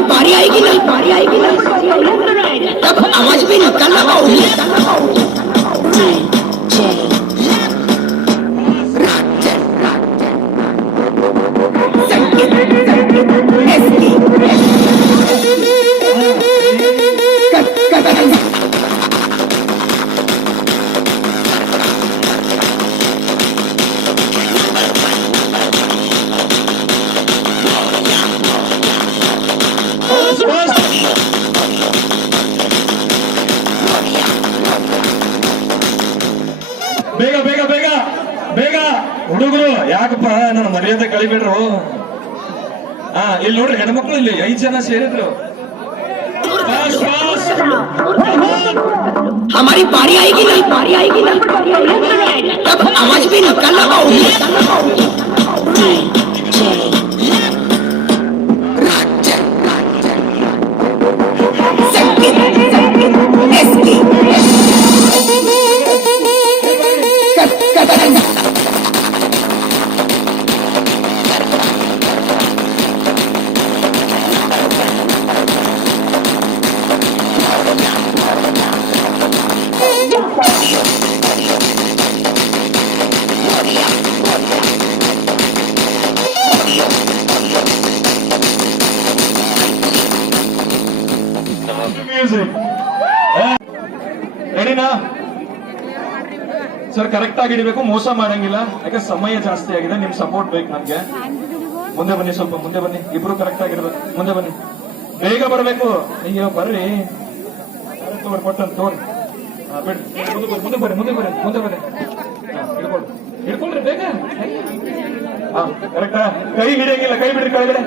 हमारी बारी आएगी ना बारी आएगी ना तब आवाज भी निकालना होगी ಹುಡುಗರು ಯಾಕಪ್ಪ ನನ್ನ ಮರ್ಯಾದೆ ಕಳಿಬೇಡ್ರು ಹಾ ಇಲ್ಲಿ ನೋಡ್ರಿ ಹೆಣ್ಮಕ್ಳು ಇಲ್ಲಿ ಐದ್ ಜನ ಸೇರಿದ್ರು Fast, fast. Come on. हमारी बारी आएगी ना बारी आएगी ना तब आवाज भी निकालना होगी Music. ರೆಡಿನಾ ಸರ್ ಕರೆಕ್ಟ್ ಆಗಿ ಹಿಡಿಬೇಕು, ಮೋಸ ಮಾಡಂಗಿಲ್ಲ. ಯಾಕೆ ಸಮಯ ಜಾಸ್ತಿ ಆಗಿದೆ, ನಿಮ್ ಸಪೋರ್ಟ್ ಬೇಕು ನಮ್ಗೆ. ಮುಂದೆ ಬನ್ನಿ ಸ್ವಲ್ಪ, ಮುಂದೆ ಬನ್ನಿ. ಇಬ್ರು ಕರೆಕ್ಟ್ ಆಗಿರ್ಬೇಕು ಮುಂದೆ ಬನ್ನಿ. ಬೇಗ ಬರಬೇಕು. ಅಯ್ಯೋ, ಬರ್ರಿ. ತೋರ್, ಕೊಟ್ಟಂತ, ತೋರಿ. ಮುಂದೆ ಬರ್ರಿ ಮುಂದೆ ಬರ್ರಿ ಮುಂದೆ ಬರ್ರಿ ಹಿಡ್ಕೊಳ್ರಿ. ಬೇಗ. ಹಾ ಕರೆಕ್ಟಾ ಕೈ ಹಿಡಿಯಂಗಿಲ್ಲ, ಕೈ ಬಿಡ್ರಿ, ಕೆಳಗಡೆ.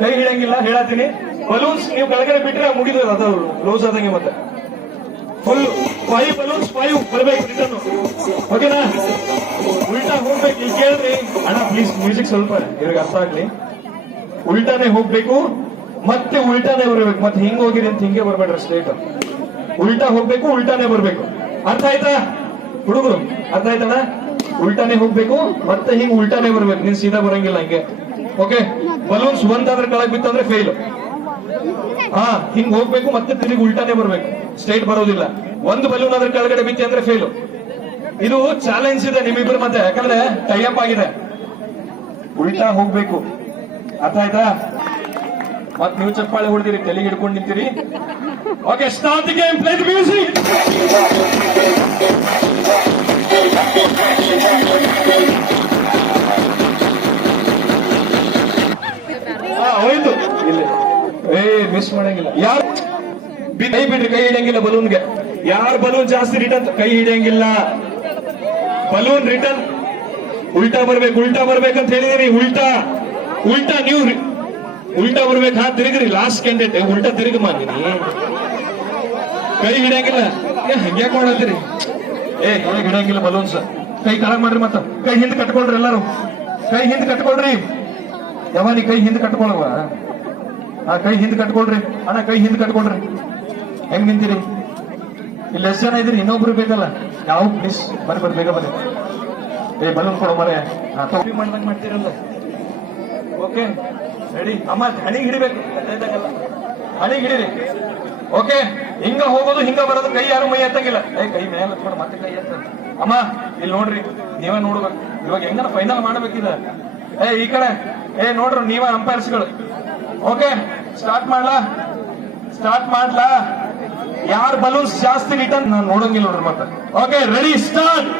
ಕೈ ಹಿಡಿಯಂಗಿಲ್ಲ, ಹೇಳತ್ತೀನಿ. ಬಲೂನ್ಸ್ ನೀವು ಕೆಳಗಡೆ ಬಿಟ್ರೆ ಮುಗಿದ ಅದು ಕ್ಲೋಸ್ ಆದಂಗೆ ಮತ್ತೆ. ಫುಲ್ ಫೈವ್ ಬಲೂನ್ಸ್ ಫೈವ್ ಬರ್ಬೇಕು ರಿಟರ್ನ್ ಓಕೆನಾ ಉಲ್ಟಾ ಹೋಗ್ಬೇಕು, ಈಗ ಕೇಳ್ರಿ. ಅಣ್ಣ ಪ್ಲೀಸ್ ಮ್ಯೂಸಿಕ್ ಸ್ವಲ್ಪ ಇವ್ರಿಗೆ ಅರ್ಥ ಆಗ್ಲಿ. ಉಲ್ಟಾನೇ ಹೋಗ್ಬೇಕು, ಮತ್ತೆ ಉಲ್ಟಾನೇ ಬರ್ಬೇಕು. ಮತ್ತೆ ಹಿಂಗ್ ಹೋಗಿರಿ ಅಂತ ಹಿಂಗೆ ಬರ್ಬೇಡ್ರಿ ಸ್ಟ್ರೇಟ್ ಉಲ್ಟಾ ಹೋಗ್ಬೇಕು, ಉಲ್ಟಾನೇ ಬರ್ಬೇಕು. ಅರ್ಥ ಆಯ್ತಾ? ಹುಡುಗರು, ಅರ್ಥ ಆಯ್ತಣ್ಣ ಉಲ್ಟಾನೇ ಹೋಗ್ಬೇಕು, ಮತ್ತೆ ಹಿಂಗ್ ಉಲ್ಟಾನೆ ಬರ್ಬೇಕು. ನೀನ್ ಸೀದಾ ಬರಂಗಿಲ್ಲ ಹಂಗೆ. ಓಕೆ ಬಲೂನ್ಸ್ ಒಂದಾದ್ರೆ ಕೆಳಗ್ ಬಿತ್ತಂದ್ರೆ ಫೇಲ್ ಹಾ, ಹಿಂಗ್ ಹೋಗ್ಬೇಕು ಮತ್ತೆ ತಿರುಗಿ ಉಲ್ಟಾನೆ ಬರ್ಬೇಕು. ಸ್ಟ್ರೈಟ್ ಬರೋದಿಲ್ಲ. ಒಂದು ಬಲೂನ್ ಅದ್ರ ಕೆಳಗಡೆ ಬಿತ್ತಿ ಅಂದ್ರೆ ಫೇಲು ಇದು ಚಾಲೆಂಜ್ ಇದೆ ನಿಮ್ಮಿಬ್ಬರ ಮತ್ತೆ ಯಾಕಂದ್ರೆ ಟೈಅಪ್ ಆಗಿದೆ. ಉಲ್ಟಾ ಹೋಗ್ಬೇಕು. ಅರ್ಥ ಆಯ್ತಾ? ಮತ್ ನೀವು ಚಪ್ಪಾಳೆ ಹೊಡೆದಿರಿ, ತಲೆಗೆ ಹಿಡ್ಕೊಂಡು ನಿಂತೀರಿ. Okay start game play music miss ಮಾಡಂಗಿಲ್ಲ. ಯಾರು ಕೈ ಬಿಡ್ರಿ, ಕೈ ಹಿಡಿಯಂಗಿಲ್ಲ ಬಲೂನ್ಗೆ. ಯಾರು ಬಲೂನ್ ಜಾಸ್ತಿ ರಿಟರ್ನ್ ಕೈ ಹಿಡಿಯಂಗಿಲ್ಲ. ಬಲೂನ್ ರಿಟರ್ನ್ ಉಲ್ಟಾ ಬರ್ಬೇಕು, ಉಲ್ಟಾ ಬರ್ಬೇಕಂತ ಹೇಳಿದಿರಿ ಉಲ್ಟಾ. ಉಲ್ಟಾ ನೀವು ಉಲ್ಟಾ ಬರ್ಬೇಕು, ಹಾ, ತಿರುಗ್ರಿ ಲಾಸ್ಟ್ ಕ್ಯಾಂಡಿಡೇಟ್ ಉಲ್ಟಾ ತಿರುಗಿ ಮಾಡಿನಿ ಕೈ ಹಿಡಿಯಂಗಿಲ್ಲ. ಏ, ಹಂಗ್ಯಾಕ್ ಮಾಡತ್ತೀರಿ? ಏ, ಕೈ ಹಿಡಿಯಂಗಿಲ್ಲ ಬಲೂನ್ಸ್. ಕೈ ಕೆಳಗ್ ಮಾಡ್ರಿ ಮತ್ತ. ಕೈ ಹಿಂದ್ ಕಟ್ಕೊಳ್ರಿ ಎಲ್ಲಾರು. ಕೈ ಹಿಂದ್ ಕಟ್ಕೊಳ್ರಿ. ಯಾವ ನೀ ಕೈ ಹಿಂದ್ ಕಟ್ಕೊಳವ ಆ ಕೈ ಹಿಂದ್ ಕಟ್ಕೊಳ್ರಿ. ಅಣ್ಣ, ಕೈ ಹಿಂದ್ ಕಟ್ಕೊಳ್ರಿ. ಹೆಂಗ್ ನಿಂತೀರಿ? ಇಲ್ಲಿ ಎಷ್ಟು ಜನ ಇದ್ರಿ ಇನ್ನೊಬ್ರು ಬೇಕಲ್ಲ? ಯಾವ ಪ್ಲೀಸ್ ಬರ್ರಿ ಬರ್ರಿ ಬೇಗ ಬರ್ರಿ ಏ ಬಲೂನ್ ಕೊಡೋ ಮರೆ ಮಾಡ್ದಂಗ್ ಮಾಡ್ತೀರಲ್ಲ? ಓಕೆ ರೆಡಿ ಅಮ್ಮ, ಹಣಿಗೆ ಹಿಡಿಬೇಕು. ಹಣಿಗೆ ಹಿಡಿರಿ. ಓಕೆ ಹಿಂಗ ಹೋಗೋದು, ಹಿಂಗ ಬರೋದು, ಕೈ ಯಾರು ಮೈ ಎತ್ತಂಗಿಲ್ಲ. ಏ, ಕೈ ಮೇಲೆ ಹತ್ಕೊಂಡು ಮತ್ತೆ ಕೈ ಎತ್ತ. ಅಮ್ಮ ಇಲ್ಲಿ ನೋಡ್ರಿ, ನೀವೇ ನೋಡ್ಬೇಕು. ಇವಾಗ ಹೆಂಗನ ಫೈನಲ್ ಮಾಡ್ಬೇಕಿದ? ಏ, ಈ ಕಡೆ. ಏ, ನೋಡ್ರಿ, ನೀವೇ ಅಂಪೈರ್ಸ್ಗಳು. ಓಕೆ ಸ್ಟಾರ್ಟ್ ಮಾಡ್ಲಾ? ಸ್ಟಾರ್ಟ್ ಮಾಡ್ಲಾ? ಯಾರ್ ಬಲೂನ್ಸ್ ಜಾಸ್ತಿ ರಿಟರ್ನ್ ನಾನು ನೋಡಂಗಿಲ್ಲ ನೋಡ್ರಿ ಮತ್ತೆ. Okay ready start